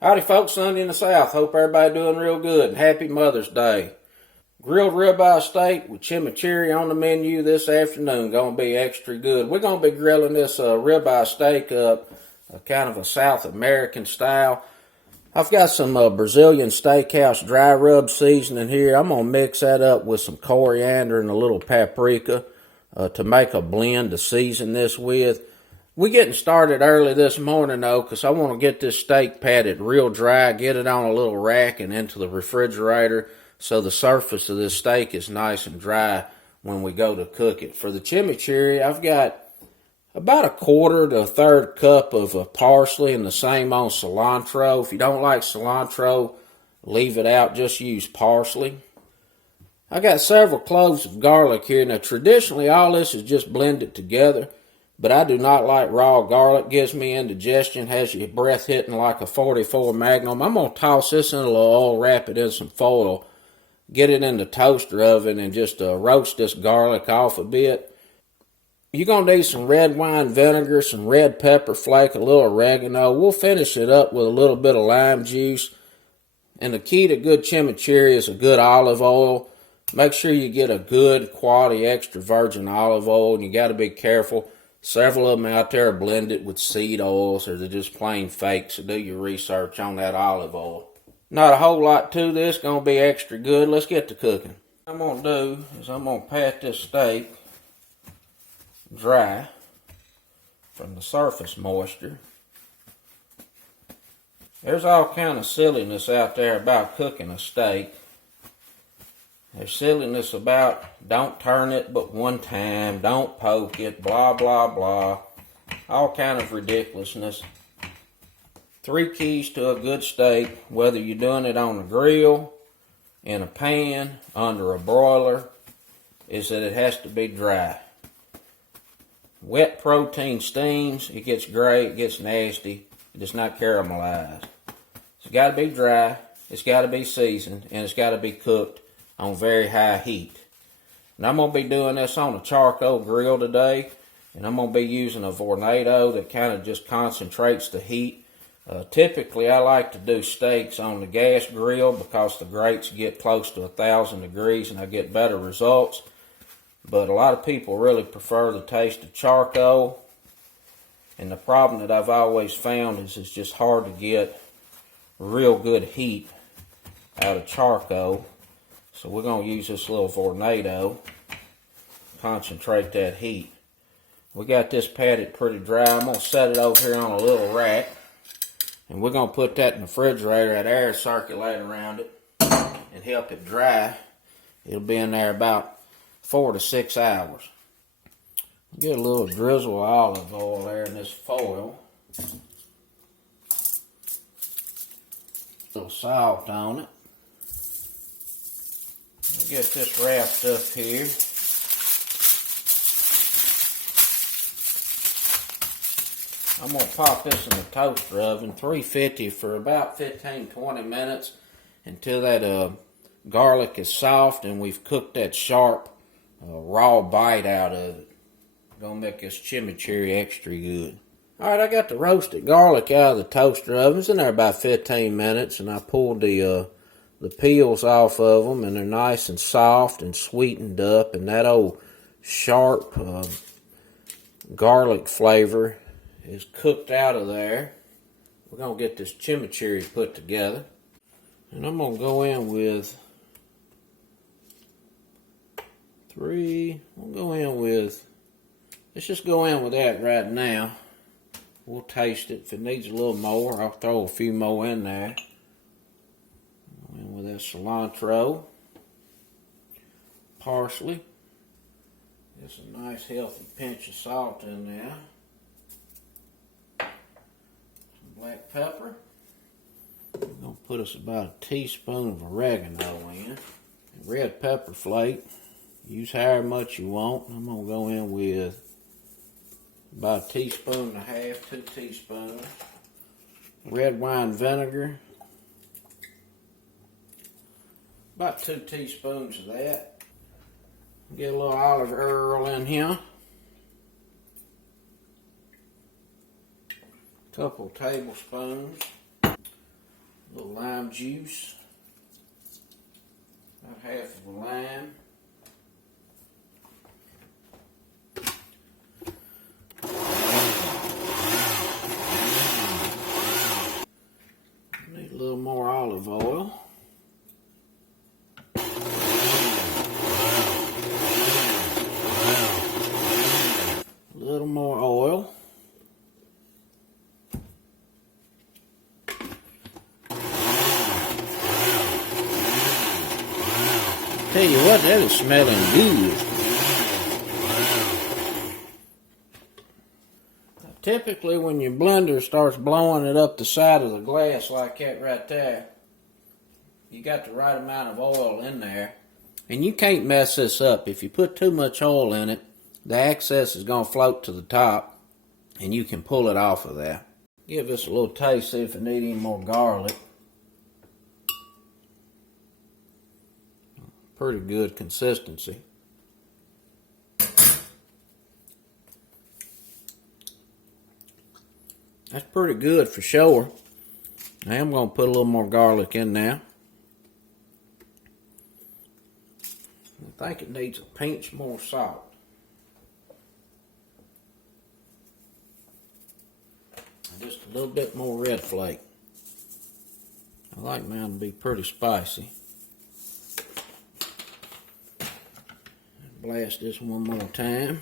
Howdy folks, Sunday in the South. Hope everybody doing real good and happy Mother's Day. Grilled ribeye steak with chimichurri on the menu this afternoon. Gonna be extra good. We're gonna be grilling this ribeye steak up kind of a South American style. I've got some Brazilian steakhouse dry rub seasoning here. I'm gonna mix that up with some coriander and a little paprika to make a blend to season this with. We're getting started early this morning though, because I want to get this steak patted real dry, get it on a little rack and into the refrigerator so the surface of this steak is nice and dry when we go to cook it. For the chimichurri, I've got about a quarter to a third cup of parsley and the same on cilantro. If you don't like cilantro, leave it out, just use parsley. I got several cloves of garlic here. Now traditionally all this is just blended together. But I do not like raw garlic. Gives me indigestion, has your breath hitting like a 44 Magnum. I'm going to toss this in a little oil, wrap it in some foil, get it in the toaster oven, and just roast this garlic off a bit. You're going to need some red wine vinegar, some red pepper flake, a little oregano. We'll finish it up with a little bit of lime juice. And the key to good chimichurri is a good olive oil. Make sure you get a good quality extra virgin olive oil, and you got to be careful. Several of them out there are blended with seed oils or they're just plain fake, so do your research on that olive oil. Not a whole lot to this, going to be extra good. Let's get to cooking. What I'm going to do is I'm going to pat this steak dry from the surface moisture. There's all kind of silliness out there about cooking a steak. There's silliness about don't turn it but one time, don't poke it, blah, blah, blah. All kind of ridiculousness. 3 keys to a good steak, whether you're doing it on a grill, in a pan, under a broiler, is that it has to be dry. Wet protein steams, it gets gray, it gets nasty, it does not caramelize. It's got to be dry, it's got to be seasoned, and it's got to be cooked on very high heat. And I'm going to be doing this on a charcoal grill today, and I'm going to be using a Vornado that kind of just concentrates the heat. Typically I like to do steaks on the gas grill because the grates get close to 1,000 degrees and I get better results. But a lot of people really prefer the taste of charcoal, and the problem that I've always found is it's just hard to get real good heat out of charcoal. So we're going to use this little Vornado, concentrate that heat. We got this patted pretty dry. I'm going to set it over here on a little rack, and we're going to put that in the refrigerator, that air circulate around it, and help it dry. It'll be in there about 4 to 6 hours. Get a little drizzle of olive oil there in this foil. A little salt on it. Get this wrapped up here. I'm going to pop this in the toaster oven, 350 for about 15-20 minutes until that garlic is soft and we've cooked that sharp raw bite out of it. Gonna make this chimichurri extra good. Alright, I got the roasted garlic out of the toaster oven. It's in there about 15 minutes, and I pulled the peels off of them, and they're nice and soft and sweetened up, and that old sharp garlic flavor is cooked out of there. We're going to get this chimichurri put together, and I'm going to go in with let's just go in with that right now. We'll taste it. If it needs a little more, I'll throw a few more in there. With that cilantro, parsley, just a nice healthy pinch of salt in there, some black pepper. I'm going to put us about a teaspoon of oregano in, and red pepper flake. Use however much you want. I'm going to go in with about a teaspoon and a half, 2 teaspoons. Red wine vinegar. About 2 teaspoons of that. Get a little olive oil in here. A couple tablespoons. A little lime juice. About half of a lime. Need a little more olive oil. A little more oil. Tell you what, that is smelling good. Now, typically when your blender starts blowing it up the side of the glass like that right there, you got the right amount of oil in there. And you can't mess this up. If you put too much oil in it, the excess is going to float to the top and you can pull it off of there. Give this a little taste, see if it needs any more garlic. Pretty good consistency. That's pretty good for sure. Now I'm going to put a little more garlic in there. I think it needs a pinch more salt. And just a little bit more red flake. I like mine to be pretty spicy. Blast this one more time.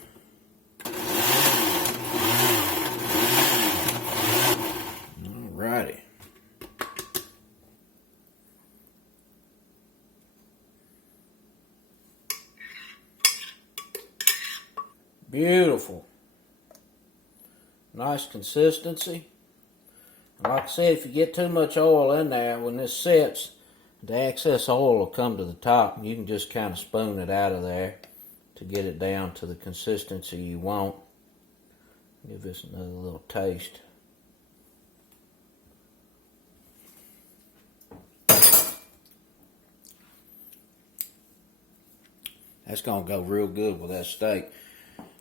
Alrighty. Beautiful. Nice consistency. Like I said, if you get too much oil in there, when this sets, the excess oil will come to the top. You can just kind of spoon it out of there to get it down to the consistency you want. Give this another little taste. That's going to go real good with that steak.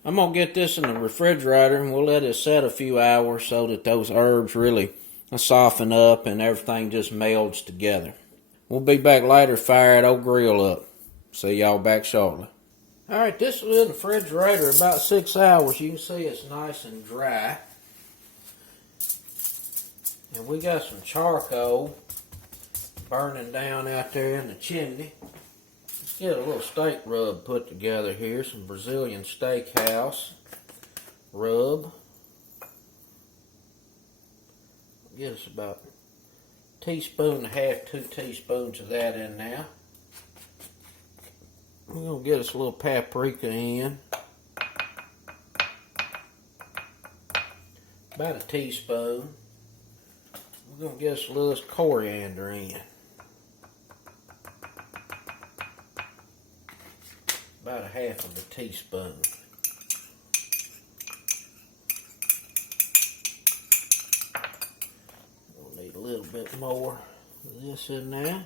I'm going to get this in the refrigerator and we'll let it set a few hours so that those herbs really soften up and everything just melds together. We'll be back later, fire that old grill up. See y'all back shortly. Alright, this was in the refrigerator about 6 hours. You can see it's nice and dry. And we got some charcoal burning down out there in the chimney. Let's get a little steak rub put together here. Some Brazilian steakhouse rub. Get us about a teaspoon and a half, 2 teaspoons of that in now. We're going to get us a little paprika in. About a teaspoon. We're going to get us a little coriander in. About a half of a teaspoon. We'll need a little bit more of this in there.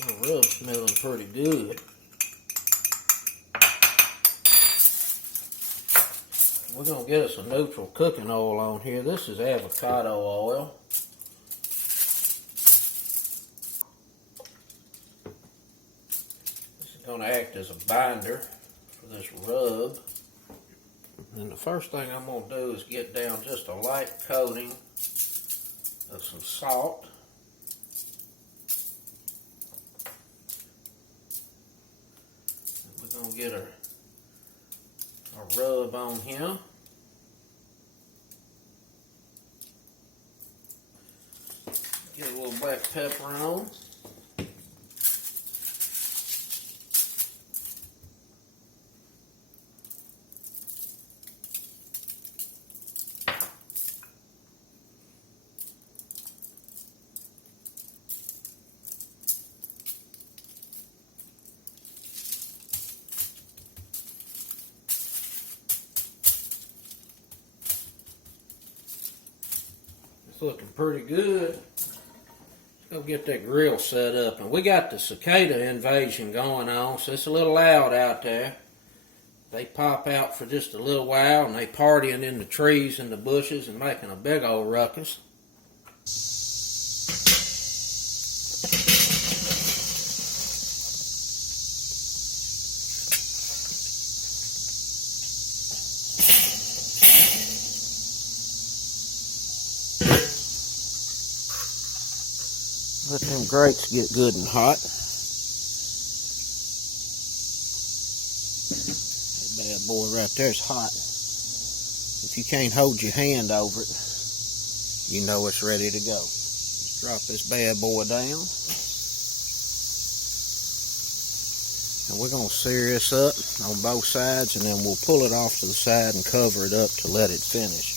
The rub's smelling pretty good. We're going to get us a neutral cooking oil on here. This is avocado oil. This is going to act as a binder for this rub. And the first thing I'm going to do is get down just a light coating of some salt. We're going to get a rub on here. Get a little black pepper on. Looking pretty good. Let's go get that grill set up. And we got the cicada invasion going on, so it's a little loud out there. They pop out for just a little while and they partying in the trees and the bushes and making a big old ruckus. Let them grapes get good and hot. That bad boy right there's hot. If you can't hold your hand over it, you know it's ready to go. Let's drop this bad boy down. And we're going to sear this up on both sides, and then we'll pull it off to the side and cover it up to let it finish.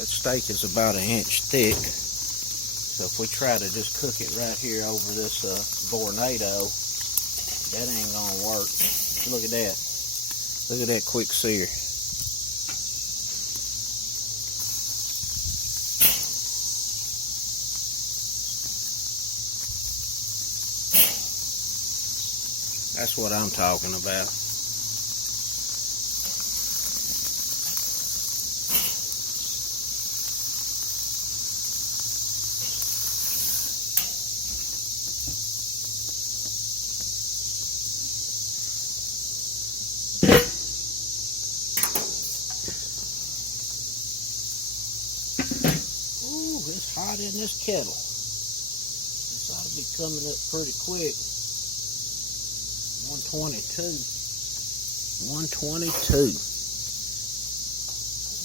That steak is about 1 inch thick, so if we try to just cook it right here over this vornado, that ain't gonna work. Look at that. Look at that quick sear. That's what I'm talking about. It's hot in this kettle. This ought to be coming up pretty quick. 122. 122.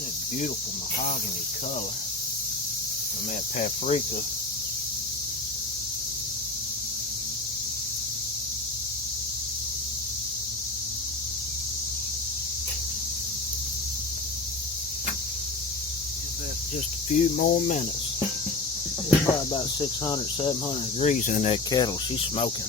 That beautiful mahogany color. And that paprika. Give that just a few more minutes. It's probably about 600, 700 degrees in that kettle. She's smoking.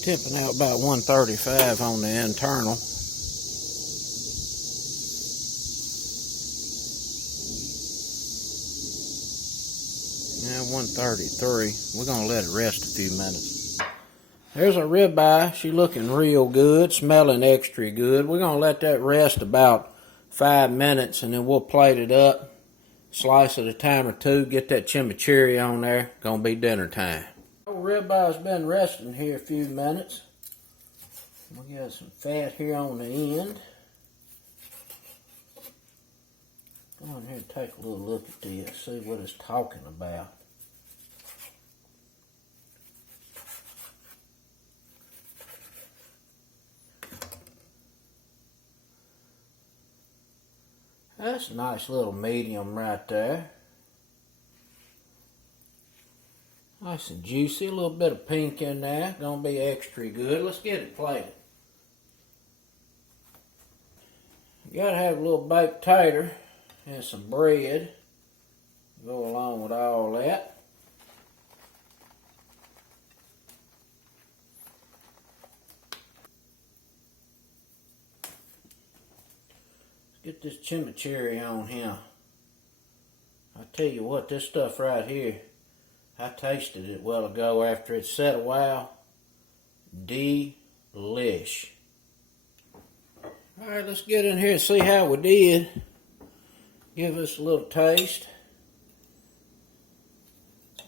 Tipping out about 135 on the internal. Yeah, 133. We're going to let it rest a few minutes. There's a ribeye. She's looking real good, smelling extra good. We're going to let that rest about 5 minutes, and then we'll plate it up, slice it a time or two, get that chimichurri on there. Going to be dinner time. Ribeye's been resting here a few minutes. We got some fat here on the end. Go in here and take a little look at this, see what it's talking about. That's a nice little medium right there. Nice and juicy, a little bit of pink in there. Gonna be extra good. Let's get it plated. You gotta have a little baked tater and some bread. Go along with all that. Let's get this chimichurri on here. I tell you what, this stuff right here, I tasted it a while ago after it set a while. Delish. Alright, let's get in here and see how we did. Give us a little taste.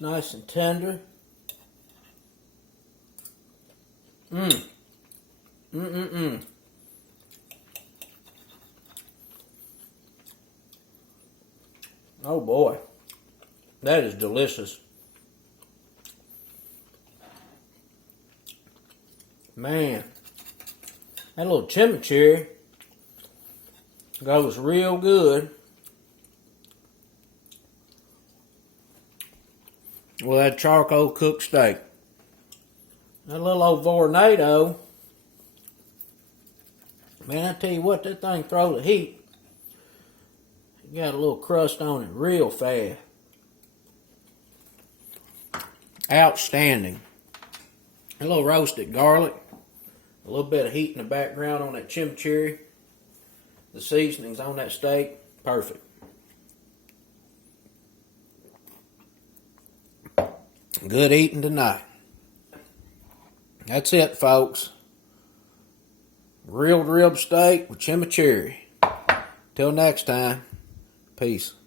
Nice and tender. Oh boy. That is delicious. Man, that little chimichurri goes real good with that charcoal cooked steak. A little old Vornado. Man, I tell you what, that thing throws the heat. It got a little crust on it real fast. Outstanding. A little roasted garlic. A little bit of heat in the background on that chimichurri. The seasonings on that steak. Perfect. Good eating tonight. That's it, folks. Grilled rib steak with chimichurri. Till next time, peace.